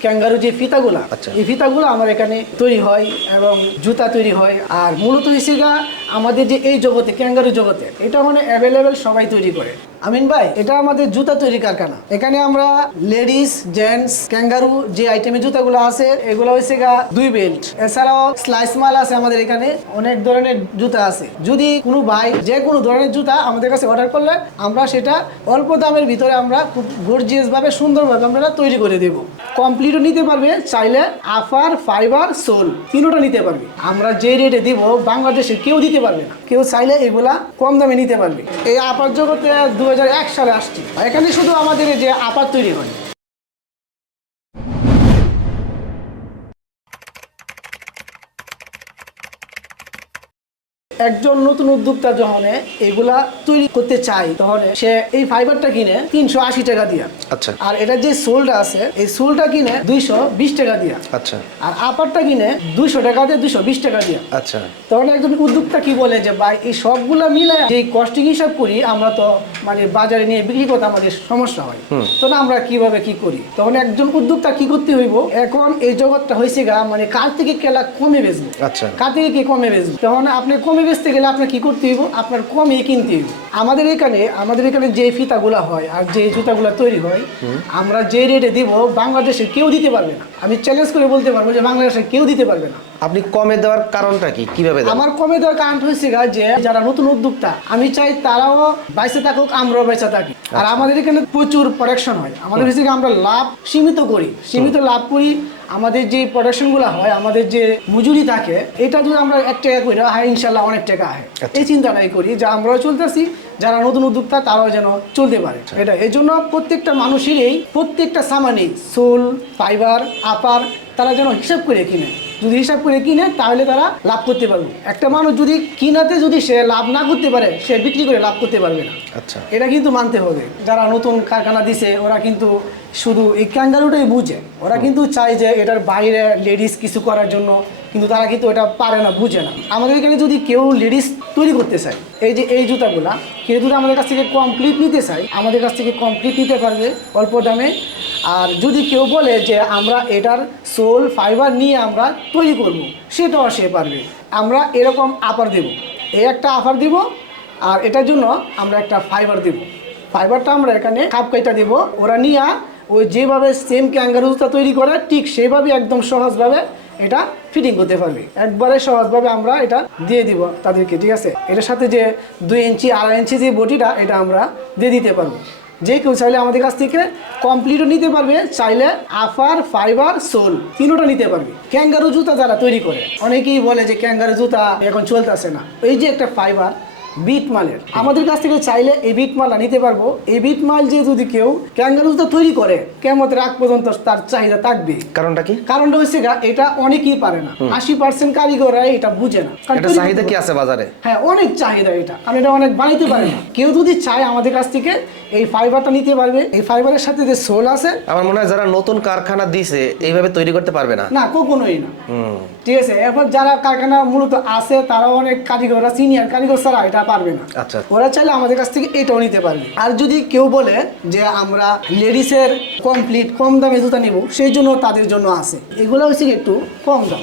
Kangaroo যে ফিতাগুলা আচ্ছা। এই ফিতাগুলো আমার এখানে তৈরি হয় এবং জুতা তৈরি হয় আর মূলত হিসেবে আমাদের যে এই জগতে ক্যাঙ্গারু জগতে এটা মানে অ্যাভেলেবেল সবাই তৈরি করে আমিন ভাই, এটা আমাদের জুতা তৈরি কারখানা। এখানে আমরা লেডিস, জেন্টস, ক্যাঙ্গারু যে আইটেমের জুতাগুলো আছে, এগুলো হয়েছে গা দুই বেল্ট এছাড়াও স্লাইস মাল আছে আমাদের এখানে, অনেক ধরনের জুতা আছে। যদি কোনো ভাই যে কোনো ধরনের জুতা আমাদের কাছে অর্ডার করলে, আমরা সেটা অল্প দামের ভিতরে আমরা খুব গর্জিয়াস ভাবে, সুন্দরভাবে আমরা তৈরি করে দেব। কমপ্লিটও নিতে পারবে, চাইলে আফার ফাইবার সোল তিনোটা নিতে পারবে। আমরা যে রেটে দিব, বাংলাদেশে কেউ দিতে পারবে না। কেউ চাইলে এগুলা কম দামে নিতে পারবে। এই আপার জগতে দু সালে আসছি। এখানে শুধু আমাদের যে আপার তৈরি হয়। একজন নতুন উদ্যোক্তা যখন এগুলা তৈরি করতে চায় তখন সে এই ফাইবারটা কিনে তিনশো আশি টাকা দিয়া। আচ্ছা। আর এটা যে সোলটা আছে এই সোলটা কিনে দুইশো বিশ টাকা দিয়া। আচ্ছা। আর আপারটা কিনে দুইশো টাকা দিয়ে দুইশো বিশ টাকা দিয়া। আচ্ছা। তখন একজন উদ্যোক্তা কি বলে যে ভাই এই সবগুলা মিলে যে কস্টিং হিসাব করি আমরা তো মানে বাজারে নিয়ে বিক্রি করতে আমাদের সমস্যা হয়। তখন আমরা কীভাবে কি করি? তখন একজন উদ্যোক্তা কি করতে হইব? এখন এই জগৎটা হয়েছে গা মানে কার থেকে কেলা কমে বেচবো? আচ্ছা। কার থেকে কি কমে বেচবো? তখন আপনি কমে বেচতে গেলে আপনার কি করতে হইব? আপনার কমে কিনতে হইব। আমাদের এখানে আমাদের এখানে যে ফিতাগুলা হয় আর যে জুতাগুলা তৈরি হয় আমরা যে রেটে দিব বাংলাদেশে কেউ দিতে পারবে না। আমি চ্যালেঞ্জ করে বলতে পারব যে বাংলাদেশে কেউ দিতে পারবে না। আপনি কমে দেওয়ার কারণটা কি? কীভাবে আমার কমে দেওয়ার কারণ হয়েছে গা যে যারা নতুন উদ্যোক্তা আমি চাই তারাও বাইসে থাকুক আমরাও বেঁচে থাকি। আর আমাদের এখানে প্রচুর প্রোডাকশন হয়। আমাদের হচ্ছে আমরা লাভ সীমিত করি। সীমিত লাভ করি আমাদের যে প্রোডাকশনগুলো হয় আমাদের যে মজুরি থাকে এটা যদি আমরা এক টাকা করি হয় ইনশাল্লাহ অনেক টাকা হয় এই চিন্তাটাই করি যে আমরাও চলতেছি যারা নতুন উদ্যোক্তা তারাও যেন চলতে পারে। এটা এই জন্য প্রত্যেকটা মানুষেরই প্রত্যেকটা সামানেই সোল ফাইবার আপার তারা যেন হিসাব করে কিনে। যদি হিসাব করে কিনে তাহলে তারা লাভ করতে পারবে। একটা মানুষ যদি কিনাতে যদি সে লাভ না করতে পারে সে বিক্রি করে লাভ করতে পারবে না। আচ্ছা। এটা কিন্তু মানতে হবে। যারা নতুন কারখানা দিছে ওরা কিন্তু শুধু এই ক্যাঙ্গারুটাই বুঝে। ওরা কিন্তু চায় যে এটার বাইরে লেডিস কিছু করার জন্য কিন্তু তারা কিন্তু এটা পারে না বুঝে না। আমাদের এখানে যদি কেউ লেডিস তৈরি করতে চায় এই যে এই জুতাগুলা কেউ যদি আমাদের কাছ থেকে কমপ্লিট নিতে চায় আমাদের কাছ থেকে কমপ্লিট নিতে পারবে অল্প দামে। আর যদি কেউ বলে যে আমরা এটার সোল ফাইবার নিয়ে আমরা তৈরি করব সেটাও সে পারবে। আমরা এরকম আপার দেব। এই একটা আফার দিব আর এটার জন্য আমরা একটা ফাইবার দেব। ফাইবারটা আমরা এখানে কাপ কাইটা দেব। ওরা নিয়ে ওই যেভাবে সেম ক্যাঙ্গারুজটা তৈরি করে, ঠিক সেভাবে একদম সহজভাবে এটা ফিটিং করতে পারবে। একবারে সহজভাবে আমরা এটা দিয়ে দিব তাদেরকে, ঠিক আছে? এটার সাথে যে দুই ইঞ্চি, আড়াই ইঞ্চি যে বডিটা এটা আমরা দিয়ে দিতে পারব। যে কেউ চাইলে আমাদের কাছ থেকে কমপ্লিটও নিতে পারবে, চাইলে আফার ফাইবার সোল তিনোটা নিতে পারবে। ক্যাঙ্গারু জুতা যারা তৈরি করে, অনেকেই বলে যে ক্যাঙ্গারু জুতা এখন চলতেছে না। এই যে একটা ফাইবার বিট মালের। আমাদের কাছ থেকে চাইলে এই বিট মালটা নিতে পারব। এই বিট মাল যে যদি কেউ ক্যাঙ্গারু জুতা তৈরি করে কেমন রাগ পর্যন্ত তার চাহিদা থাকবে। কারণটা কি? কারণটা হচ্ছে এটা অনেকেই পারে না। আশি পার্সেন্ট কারিগররা এটা বুঝে না। এটা চাহিদা কি আছে বাজারে? হ্যাঁ অনেক চাহিদা এটা। কারণ এটা অনেক বানাইতে পারে না। কেউ যদি চায় আমাদের কাছ থেকে এই ফাইবারটা নিতে পারবে। এই ফাইবারের সাথে যে সোল আছে আমার মনে হয় যারা নতুন কারখানা দিছে এইভাবে তৈরি করতে পারবে না। না কখনোই না। ঠিক আছে এখন যারা কারখানা মূলত আছে তারাও অনেক কারিগররা সিনিয়র কারিগর ছাড়া এটা পারবে না। আচ্ছা ওরা চাইলে আমাদের কাছ থেকে এটাও নিতে পারবে। আর যদি কেউ বলে যে আমরা লেডিসের কমপ্লিট কম দামে জুতা নিব সেই জন্য তাদের জন্য আছে। এগুলো হচ্ছে একটু কম দাম।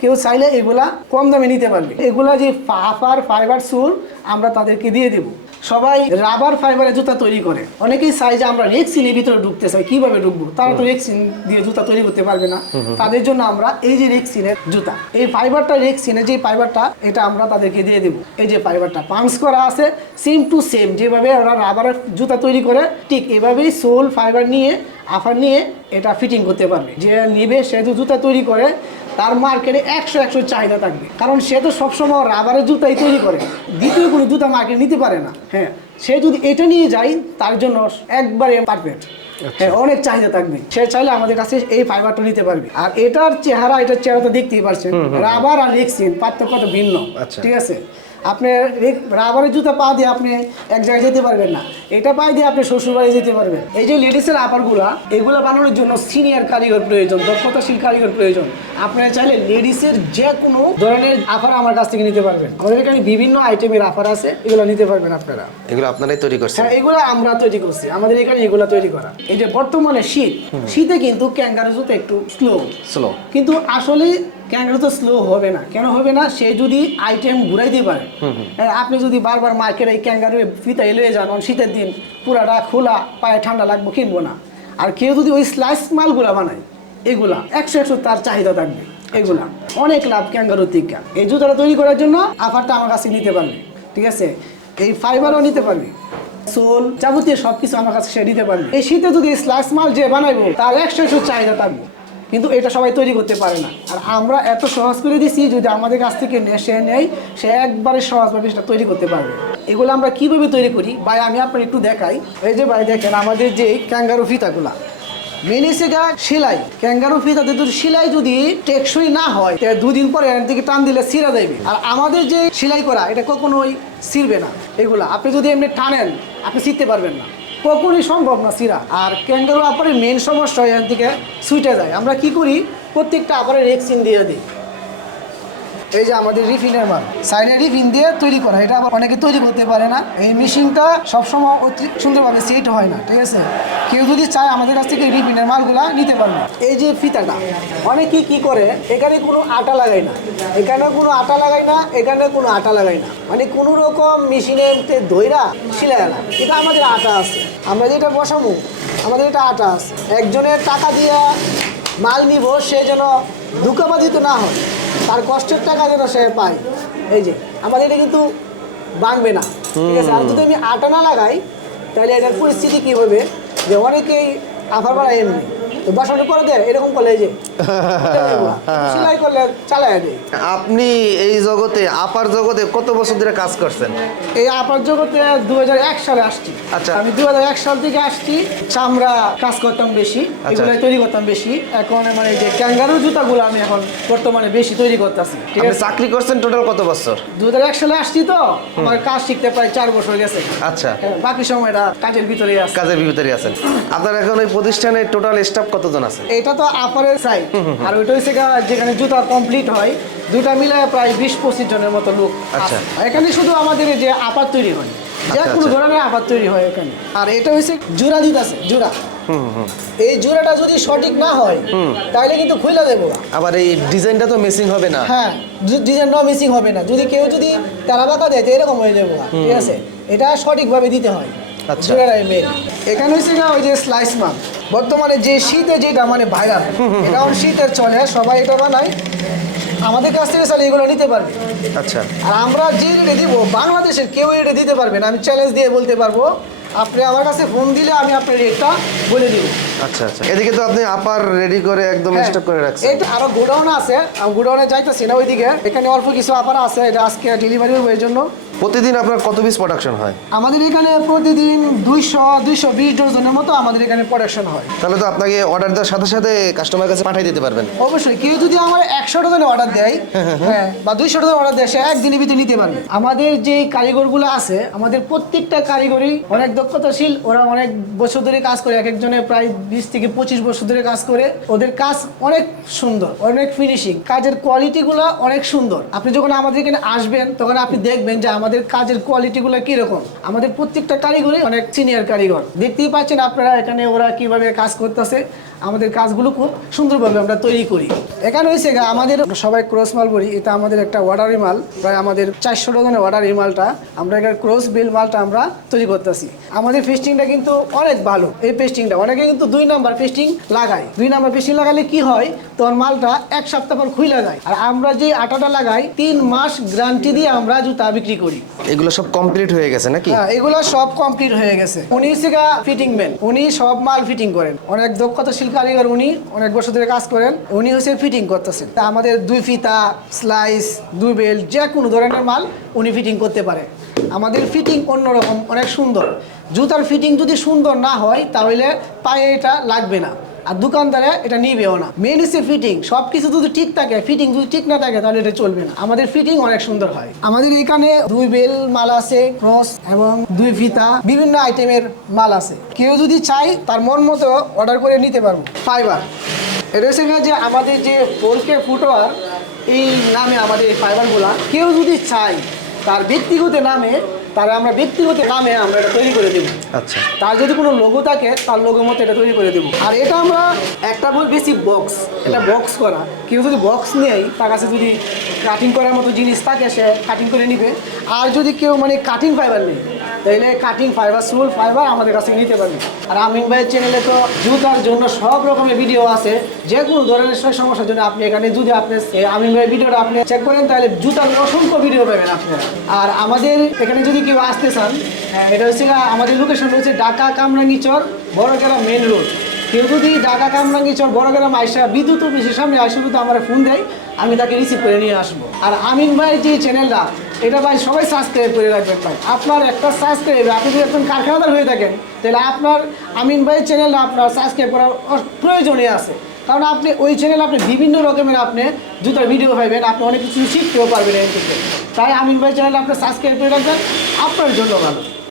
কেউ চাইলে এগুলা কম দামে নিতে পারবে। এগুলা যে ফাফার ফাইবার সুল আমরা তাদেরকে দিয়ে দেব। সবাই রাবার ফাইবারের জুতা তৈরি করে। অনেকেই চাই যে আমরা রেক্সিনের ভিতরে ঢুকতে চাই কীভাবে ঢুকবো? তারা তো রেক্সিন দিয়ে জুতা তৈরি করতে পারবে না। তাদের জন্য আমরা এই যে রেক্সিনের জুতা এই ফাইবারটা রেক্সিনের যে ফাইবারটা এটা আমরা তাদেরকে দিয়ে দেবো। এই যে ফাইবারটা পাঞ্চ করা আছে সেম টু সেম যেভাবে ওরা রাবারের জুতা তৈরি করে ঠিক এভাবেই সোল ফাইবার নিয়ে আফার নিয়ে এটা ফিটিং করতে পারবে। যে নিবে সে জুতা তৈরি করে তার মার্কেটে একশো একশো চাহিদা থাকবে। কারণ সে তো সবসময় রাবারের জুতাই তৈরি করে। দ্বিতীয় কোনো জুতা মার্কেট নিতে পারে না। হ্যাঁ সে যদি এটা নিয়ে যায় তার জন্য একবারে পারফেক্ট হ্যাঁ অনেক চাহিদা থাকবে। সে চাইলে আমাদের কাছে এই ফাইবারটা নিতে পারবে। আর এটার চেহারা এটার চেহারা তো দেখতেই পারছেন। রাবার আর রেক্সিন পার্থক্য তো ভিন্ন। আচ্ছা। ঠিক আছে? আপনি রাবারের জুতা পা দিয়ে আপনি এক জায়গায় যেতে পারবেন না। এটা পা দিয়ে আপনি শ্বশুর বাড়ি যেতে পারবেন। এই যে লেডিসের আপারগুলা এগুলো বানানোর জন্য সিনিয়র কারিগর প্রয়োজন দক্ষতাশীল কারিগর প্রয়োজন। আপনারা চাইলে লেডিসের যে কোনো ধরনের আফার আমার কাছ থেকে নিতে পারবেন। আমাদের এখানে বিভিন্ন আইটেমের আফার আছে এগুলো নিতে পারবেন আপনারা। এগুলো আপনারাই তৈরি করছেন? হ্যাঁ এগুলো আমরা তৈরি করছি। আমাদের এখানে এগুলো তৈরি করা। এই যে বর্তমানে শীত শীতে কিন্তু ক্যাঙ্গারু জুতো একটু স্লো স্লো কিন্তু আসলে ক্যাঙ্গারু তো স্লো হবে না? কেন হবে না? সে যদি আইটেম ঘুরাইতে পারে। হ্যাঁ, আপনি যদি বারবার মার্কেটে ক্যাঙ্গারু ফিতা এলে যান শীতের দিন পুরাটা খোলা পায়ে ঠান্ডা লাগবে কিনবো না। আর কেউ যদি ওই স্লাইস মালগুলা বানায় এগুলা একশো একশো তার চাহিদা থাকবে এগুলা। অনেক লাভ ক্যাঙ্গারু টিকা এই জুতোটা তৈরি করার জন্য আফারটা আমার কাছে নিতে পারবে ঠিক আছে? এই ফাইবারও নিতে পারবে সোল যাবতীয় সব কিছু আমার কাছে সে নিতে পারবে। এই শীতে যদি স্লাইস মাল যে বানাইবো তার একশো একশো চাহিদা থাকবে। কিন্তু এটা সবাই তৈরি করতে পারে না। আর আমরা এত সহজ করে দিছি যদি আমাদের কাছ থেকে সে নেয়, সে একবারে সহজভাবে সেটা তৈরি করতে পারবে। এগুলো আমরা কীভাবে তৈরি করি? ভাই, আমি আপনার একটু দেখাই। এই যে ভাই, দেখেন আমাদের যে ক্যাঙ্গারু ফিতাগুলা। মিনিসেগা সেলাই। ক্যাঙ্গারু সেলাই যদি টেকসই না হয় দুদিন পরে এর থেকে টান দিলে ছিঁড়া যাবে আর আমাদের যে সেলাই করা, এটা কখনোই ছিঁড়বে না। এগুলা আপনি যদি এমনি টানেন, আপনি ছিঁড়তে পারবেন না। কখনই সম্ভব না, সিরা। আর ক্যাঙ্গারু আপারের মেন সমস্যা এখান থেকে সুইটে যায়। আমরা কি করি? প্রত্যেকটা আপারের রেক্সিন দিয়ে দিই। এই যে আমাদের রিফিনের মাল। সাইডে রিফিন দিয়ে তৈরি করা। এটা আবার অনেকে তৈরি করতে পারে না। এই মেশিনটা সবসময় অতি সুন্দরভাবে সেট হয় না, ঠিক আছে? কেউ যদি চায় আমাদের কাছ থেকে রিফিনের মালগুলা নিতে পারবে। এই যে ফিতাটা, অনেকে কি করে, এখানে কোনো আটা লাগায় না। এখানে কোনো আটা লাগায় না, এখানে কোনো আটা লাগায় না। মানে কোনো রকম মেশিনে দইরা সিলাই না। এটা আমাদের আটা আছে। আমরা যেটা বসাবো আমাদের এটা আটা আছে। একজনের টাকা দিয়ে মাল নিব, সে যেন ধোকাবাদিত না হয়, তার কষ্টের টাকা যেন সে পায়। এই যে আমাদের এটা কিন্তু বাঁধবে না। ঠিক আছে, আর যদি আমি আটা না লাগাই, তাহলে এটার পরিস্থিতি কী হবে? যে অনেকেই আফার বাড়ায় এমনি। তো বসানোর পরে দেয় এরকম করলে এই যে সেলাই করলে চালায় দেয় আপনি এই জগতে আপার জগতে কত বছর ধরে কাজ করছেন? এই আপার জগতে দু সালে আসছি। আচ্ছা। আমি দুই হাজার এক সাল থেকে আসছি চামড়া কাজ করতাম বেশি এগুলো তৈরি করতাম বেশি। এখন মানে যে ক্যাঙ্গারু জুতাগুলো আমি এখন বর্তমানে বেশি তৈরি করতেছি ঠিক আছে? চাকরি করছেন টোটাল কত বছর? দু হাজার এক সালে আসছি তো আমার কাজ শিখতে প্রায় চার বছর গেছে। আচ্ছা। হ্যাঁ, বাকি সময়টা কাজের ভিতরে আছে। কাজের ভিতরে আছেন। আপনার এখন ওই প্রতিষ্ঠানে টোটাল স্টাফ কতজন আছে এটা তো আপারের সাইড আর ওইটা হচ্ছে যেখানে জুতা কমপ্লিট হয় দুটা মিলে প্রায় বিশ পঁচিশ জনের মতো লোক আচ্ছা। এখানে শুধু আমাদের যে আপার তৈরি হয় যে আচ্ছা, কোনো আচ্ছা। ধরনের আপার তৈরি হয় এখানে। আর এটা হচ্ছে জোড়া দিতেছে জোড়া হুম হুম এই জোড়াটা যদি সঠিক না হয় তাহলে কিন্তু খুলে দেবো আবার এই ডিজাইনটা তো মেসিং হবে না। হ্যাঁ ডিজাইন ন মিসিং হবে না। যদি কেউ যদি তারা বাঁকা দেয় তো এরকম হয়ে যাব ঠিক আছে? এটা সঠিকভাবে দিতে হয় আচ্ছা। এখানে হচ্ছে ওই যে স্লাইস মাল বর্তমানে যে শীতে যেটা মানে ভাইরাল এটা শীতের চলে সবাই এটা বানায়। আমাদের কাছ থেকে চাইলে এগুলো নিতে পারবে। আচ্ছা। আর আমরা যে রেটে দিব বাংলাদেশের কেউ এটা দিতে পারবে না আমি চ্যালেঞ্জ দিয়ে বলতে পারব। আপনি আমার কাছে ফোন দিলে আমি আপনার রেটটা বলে দিব। আচ্ছা আচ্ছা। এদিকে তো আপনি আপার রেডি করে একদম হ্যাঁ, স্টক করে রাখছেন। এটা আরও গোডাউন আছে গোডাউনে যাইতেছি না ওইদিকে। এখানে অল্প কিছু আপার আছে এটা আজকে ডেলিভারি হবে এর জন্য। প্রতিদিন আপনার কত পিস প্রোডাকশন হয়? আমাদের এখানে প্রতিদিন দুইশো দুইশো বিশ ডজনের মতো আমাদের এখানে প্রোডাকশন হয়। তাহলে তো আপনাকে অর্ডার দেওয়ার সাথে সাথে কাস্টমার কাছে পাঠিয়ে দিতে পারবেন। অবশ্যই কেউ যদি আমার একশো ডজনের অর্ডার দেয় হ্যাঁ বা দুইশো ডজনের অর্ডার দেয় সে একদিনের ভিতরে নিতে পারবে। আমাদের যে কারিগরগুলো আছে আমাদের প্রত্যেকটা কারিগরই অনেক দক্ষতাশীল ওরা অনেক বছর ধরে কাজ করে এক একজনের প্রায় বিশ থেকে পঁচিশ বছর ধরে কাজ করে। ওদের কাজ অনেক সুন্দর অনেক ফিনিশিং কাজের কোয়ালিটিগুলো অনেক সুন্দর। আপনি যখন আমাদের এখানে আসবেন তখন আপনি দেখবেন যে আমাদের কাজের কোয়ালিটিগুলো কীরকম? আমাদের প্রত্যেকটা কারিগরই অনেক সিনিয়র কারিগর। দেখতেই পাচ্ছেন আপনারা এখানে ওরা কীভাবে কাজ করতেছে। আমাদের কাজগুলো খুব সুন্দরভাবে আমরা তৈরি করি। এখানে হয়েছে আমাদের সবাই ক্রস মাল বলি এটা আমাদের একটা অর্ডারি মাল প্রায় আমাদের চারশো ডজনের অর্ডার এই মালটা আমরা এখানে ক্রস বিল মালটা আমরা তৈরি করতেছি। আমাদের ফিস্টিংটা কিন্তু অনেক ভালো এই পেস্টিংটা অনেকে কিন্তু দুই নাম্বার ফিস্টিং লাগায়। দুই নাম্বার ফিস্টিং লাগালে কি হয়? তোমার মালটা এক সপ্তাহ পর খুলে যায়। আর আমরা যে আটাটা লাগাই তিন মাস গ্যারান্টি দিয়ে আমরা জুতা বিক্রি করি। এগুলো সব কমপ্লিট হয়ে গেছে নাকি? হ্যাঁ এগুলো সব কমপ্লিট হয়ে গেছে। উনি সিগা ফিটিং ম্যান উনি সব মাল ফিটিং করেন। অনেক দক্ষতাশীল কারিগর উনি অনেক বছর ধরে কাজ করেন, উনি হচ্ছে ফিটিং করতেছেন তা আমাদের দুই ফিতা স্লাইস দুই বেল্ট যে কোনো ধরনের মাল উনি ফিটিং করতে পারে। আমাদের ফিটিং অন্যরকম, অনেক সুন্দর। জুতার ফিটিং যদি সুন্দর না হয়, তাহলে পায়ে এটা লাগবে না। আর দোকানদারে এটা নিবেও না। মেন হচ্ছে ফিটিং সব কিছু যদি ঠিক থাকে ফিটিং যদি ঠিক না থাকে, তাহলে এটা চলবে না। আমাদের ফিটিং অনেক সুন্দর হয়। আমাদের এখানে দুই বেল মাল আছে ক্রস এবং দুই ফিতা, বিভিন্ন আইটেমের মাল আছে। কেউ যদি চাই তার মন মতো অর্ডার করে নিতে পারব। ফাইবার এটা হচ্ছে যে আমাদের যে ফোর কে ফুটওয়ার এই নামে আমাদের এই ফাইবারগুলা কেউ যদি চাই তার ব্যক্তিগত নামে তারা আমরা ব্যক্তিগত নামে আমরা এটা তৈরি করে দেবো। আচ্ছা। তার যদি কোনো লোগো থাকে তার লোগো মতো এটা তৈরি করে দেবো। আর এটা আমরা একটা বল বেশি বক্স এটা বক্স করা। কেউ যদি বক্স নেই তার কাছে যদি কাটিং করার মতো জিনিস থাকে সে কাটিং করে নিবে। আর যদি কেউ মানে কাটিং ফাইবার নেই তাহলে কাটিং ফাইবার সোল ফাইবার আমাদের কাছে নিতে পারবে। আর আমিন ভাইয়ের চ্যানেলে তো জুতার জন্য সব রকমের ভিডিও আছে। যে কোনো ধরনের সমস্যার জন্য আপনি এখানে যদি আপনি আমিন ভাইয়ের ভিডিওটা আপনি চেক করেন, তাহলে জুতার অসংখ্য ভিডিও পাবেন আপনারা। আর আমাদের এখানে যদি কেউ আসতে চান এটা হচ্ছে আমাদের লোকেশন হচ্ছে ঢাকা কামরাঙ্গিচর বড়গেরা মেন রোড কেউ যদি ঢাকা কামরাঙ্গিচর, বড়গ্রাম আইসা বিদ্যুৎ অফিসের সামনে আসে শুধু আমার ফোন দেয়, আমি তাকে রিসিভ করে নিয়ে আসব। আর আমিন ভাই যে চ্যানেলটা এটা ভাই সবাই সাবস্ক্রাইব করে রাখবেন ভাই। আপনার একটা সাবস্ক্রাইব আপনি যদি একজন কারখানাদার হয়ে থাকেন, তাহলে আপনার আমিন ভাই চ্যানেল আপনার সাবস্ক্রাইব করার প্রয়োজনে আছে। কারণ আপনি ওই চ্যানেল আপনি বিভিন্ন রকমের আপনি জুতার ভিডিও পাইবেন, আপনি অনেক কিছু শিখতেও পারবেন এই থেকে। তাই আমিন ভাই চ্যানেল আপনি সাবস্ক্রাইব করে রাখবেন। আপনার জন্য ভালো।